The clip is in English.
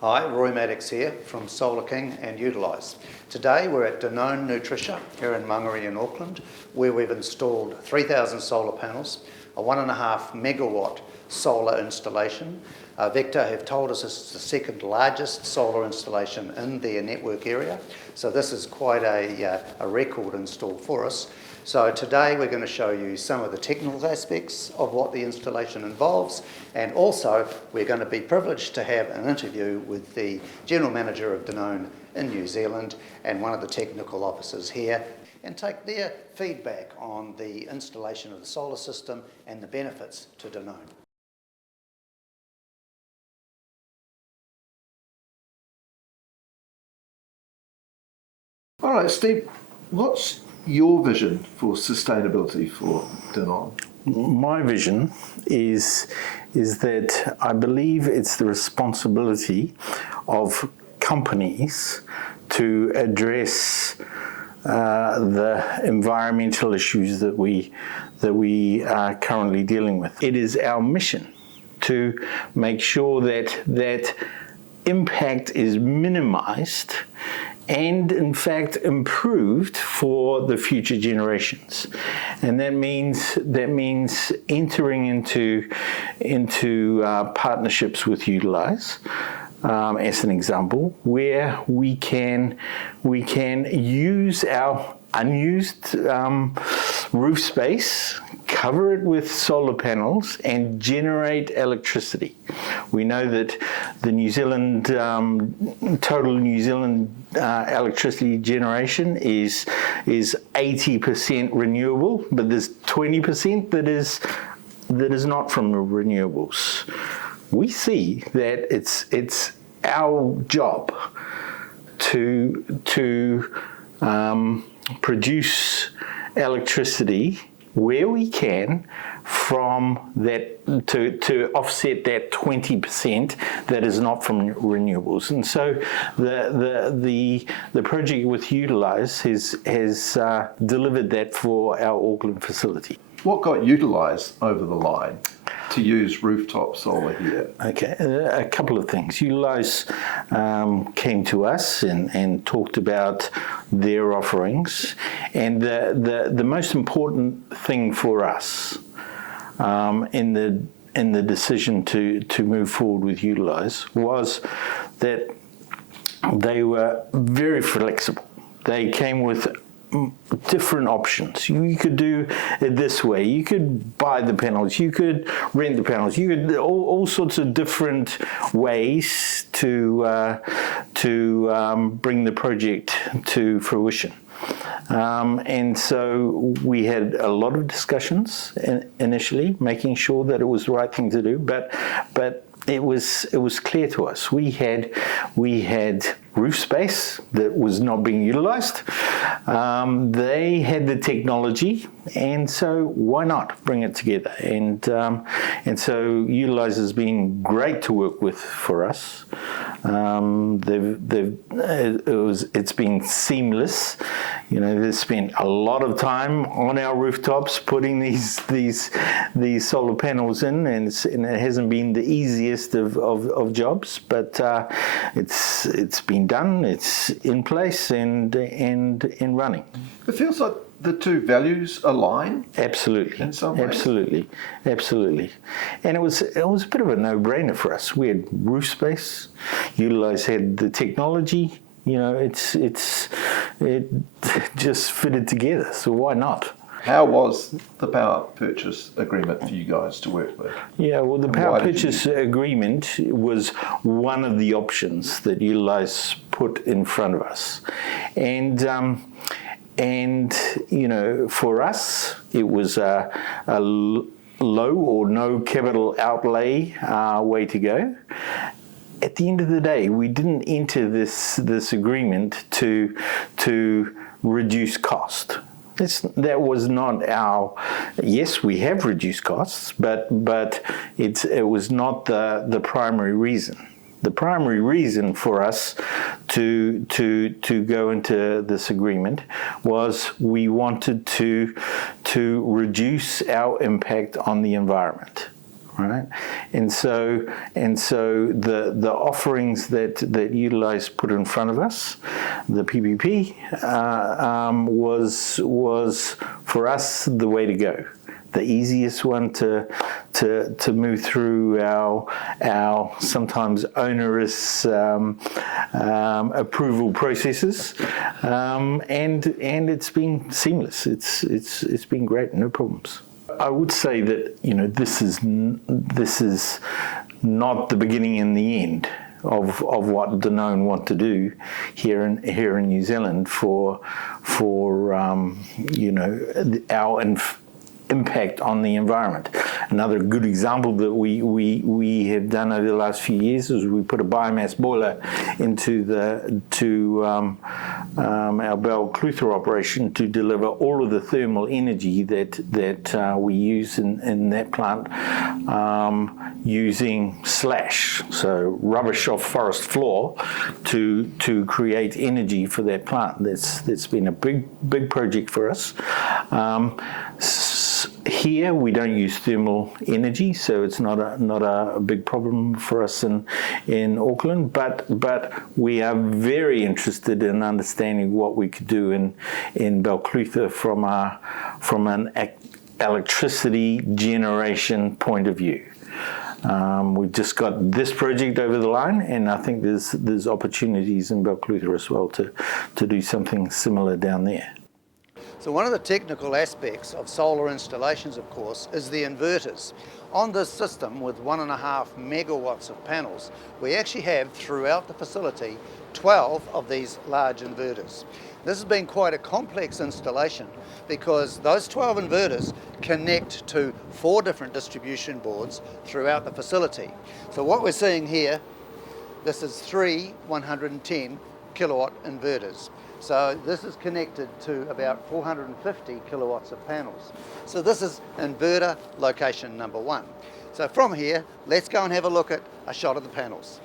Hi, Roy Maddox here from Solar King and Utilise. Today we're at Danone Nutricia here in Mangere in Auckland, where we've installed 3,000 solar panels, a 1.5 megawatt solar installation. Vector have told us this is the second largest solar installation in their network area, so this is quite a record install for us. So today we're going to show you some of the technical aspects of what the installation involves, and also we're going to be privileged to have an interview with the General Manager of Danone in New Zealand and one of the technical officers here, and take their feedback on the installation of the solar system and the benefits to Danone. All right, Steve, what's your vision for sustainability for Danone? My vision is that I believe it's the responsibility of companies to address the environmental issues that we are currently dealing with. It is our mission to make sure that impact is minimized and in fact improved for the future generations. And that means entering into partnerships with Utilise, as an example, where we can use our unused roof space, cover it with solar panels and generate electricity. We know that the New Zealand total New Zealand electricity generation is 80% renewable, but there's 20% that is not from renewables. We see that it's our job to produce electricity where we can from that to offset that 20% that is not from renewables. And so the project with Utilise has delivered that for our Auckland facility. What got Utilise over the line to use rooftop solar here? Okay, a couple of things. Utilise came to us and talked about their offerings, and the most important thing for us in the decision to move forward with Utilise was that they were very flexible. They came with different options. You could do it this way. You could buy the panels. You could rent the panels. You could all sorts of different ways to bring the project to fruition. And so we had a lot of discussions initially, making sure that it was the right thing to do. But it was clear to us. We had roof space that was not being utilised. They had the technology, and so why not bring it together? And so Utilise has been great to work with for us. It's been seamless. You know, they've spent a lot of time on our rooftops putting these solar panels in, and it hasn't been the easiest of jobs, but it's been done. It's in place and running. It feels like the two values align. Absolutely. In some ways. Absolutely. And it was a bit of a no-brainer for us. We had roof space. Utilise had the technology. You know, it just fitted together. So why not? How was the power purchase agreement for you guys to work with? Yeah, well, the power purchase agreement was one of the options that Utilise put in front of us. And you know, for us, it was a low or no capital outlay way to go. At the end of the day, we didn't enter this agreement to reduce cost. That was not our. Yes, we have reduced costs, but it was not the primary reason. The primary reason for us to go into this agreement was we wanted to reduce our impact on the environment. right? And so the offerings that Utilise put in front of us, the PPP, was for us the way to go. The easiest one to move through our sometimes onerous approval processes, and it's been seamless. It's been great, no problems. I would say that this is not the beginning and the end of what Danone want to do here in New Zealand for our impact on the environment. Another good example that we have done over the last few years is we put a biomass boiler into our Balclutha operation to deliver all of the thermal energy that we use in that plant, using slash, so rubbish off forest floor, to create energy for that plant. That's been a big project for us. Here we don't use thermal energy, so it's not a big problem for us in Auckland. But we are very interested in understanding what we could do in Balclutha from an electricity generation point of view. We've just got this project over the line, and I think there's opportunities in Balclutha as well to do something similar down there. So one of the technical aspects of solar installations, of course, is the inverters. On this system with 1.5 megawatts of panels, we actually have throughout the facility 12 of these large inverters. This has been quite a complex installation because those 12 inverters connect to 4 different distribution boards throughout the facility. So what we're seeing here, this is 3 110 kilowatt inverters. So this is connected to about 450 kilowatts of panels. So this is inverter location number 1. So from here, let's go and have a look at a shot of the panels.